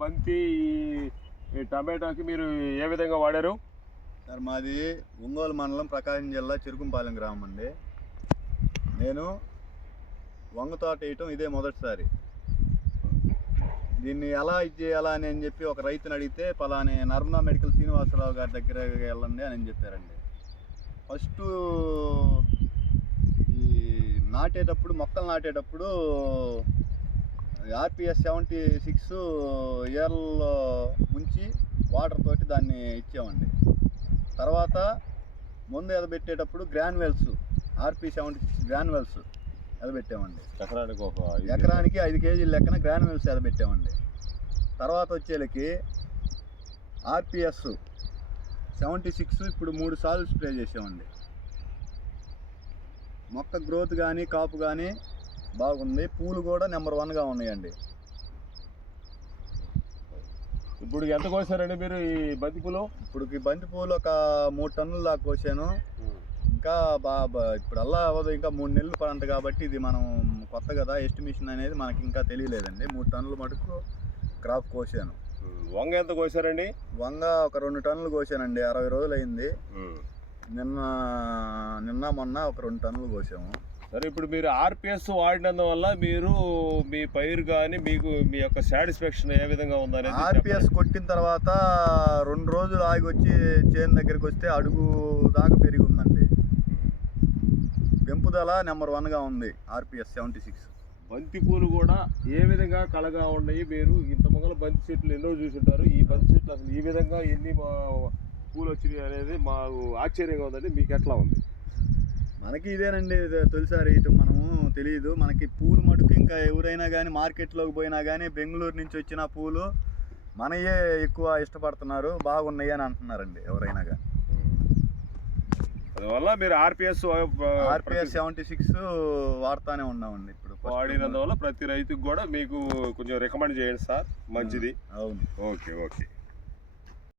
బంతి ఈ టమాటాకి మీరు ఏ విధంగా వాడారు సార్? మాది ఒంగోలు మండలం, ప్రకాశం జిల్లా, చిరుకుంపాలెం గ్రామం అండి. నేను వంగ తోట వేయటం ఇదే మొదటిసారి. దీన్ని ఎలా చేయాలా అని చెప్పి ఒక రైతుని అడిగితే, పలాని నర్మదా మెడికల్ శ్రీనివాసరావు గారి దగ్గర వెళ్ళండి అని చెప్పారండి. ఫస్ట్ ఈ మొక్కలు నాటేటప్పుడు RPS 76 ఏర్లలో ముంచి వాటర్ తోటి దాన్ని ఇచ్చామండి. తర్వాత ముందు ఎదబెట్టేటప్పుడు గ్రాన్యువల్స్ RP 76 గ్రాన్యువల్స్ ఎదబెట్టామండి. ఎకరానికి 5 కేజీల లెక్కన గ్రాన్యువల్స్ ఎదబెట్టామండి. తర్వాత వచ్చేలకి RPS 76 ఇప్పుడు 3 సార్లు స్ప్రే చేసామండి. మొక్క గ్రోత్ కానీ కాపు కానీ బాగుంది. పూలు కూడా నెంబర్ 1గా ఉన్నాయండి. ఇప్పుడు ఎంత కోసారండి మీరు ఈ బంతి పూలు? ఇప్పుడు ఈ బంతి పూలు ఒక 3 టన్నుల దాకా కోసాను. ఇంకా ఇప్పుడు అలా అవ్వదు, ఇంకా 3 నెలలు పంట కాబట్టి ఇది మనం కొత్త కదా, ఎస్టిమేషన్ అనేది మనకి ఇంకా తెలియలేదండి. 3 టన్నుల మటుకు క్రాప్ కోసాను. వంగ ఎంత కోసారండి? వంగ ఒక 2 టన్నులు కోసానండి. 60 రోజులు అయింది. నిన్న మొన్న ఒక 2 టన్నులు కోసాము. సరే, ఇప్పుడు మీరు RPS వాడినందువల్ల మీరు మీ పైరు కానీ మీకు మీ యొక్క సాటిస్ఫాక్షన్ ఏ విధంగా ఉందనేది? RPS కొట్టిన తర్వాత 2 రోజులు ఆగి వచ్చి చేను దగ్గరికి వస్తే అడుగు దాకా పెరిగి ఉందండి. పెంపుదల నెంబర్ 1గా ఉంది RPS 76. బంతి పూలు కూడా ఏ విధంగా కళగా ఉన్నాయి? మీరు ఇంత మంగళ బంతి చెట్లు ఎన్నో చూసుంటారు. ఈ బంతి చెట్లు అసలు ఈ విధంగా ఎన్ని పూలు వచ్చినాయి అనేది మాకు ఆశ్చర్యంగా ఉందండి. మీకు ఎట్లా ఉంది? మనకి ఇదేనండి తొలిసారి ఇటు మనము తెలియదు. మనకి పూలు మటుకు ఇంకా ఎవరైనా కానీ మార్కెట్లోకి పోయినా కానీ బెంగళూరు నుంచి వచ్చిన పూలు మనయే ఎక్కువ ఇష్టపడుతున్నారు, బాగున్నాయి అని అంటున్నారండి ఎవరైనా కానీ. అందువల్ల మీరు RPS 76 వాడుతూనే ఉన్నామండి. ఇప్పుడు వాడినందువల్ల ప్రతి రైతుకు కూడా మీకు కొంచెం రికమెండ్ చేయండి సార్, మంచిది. అవును. ఓకే.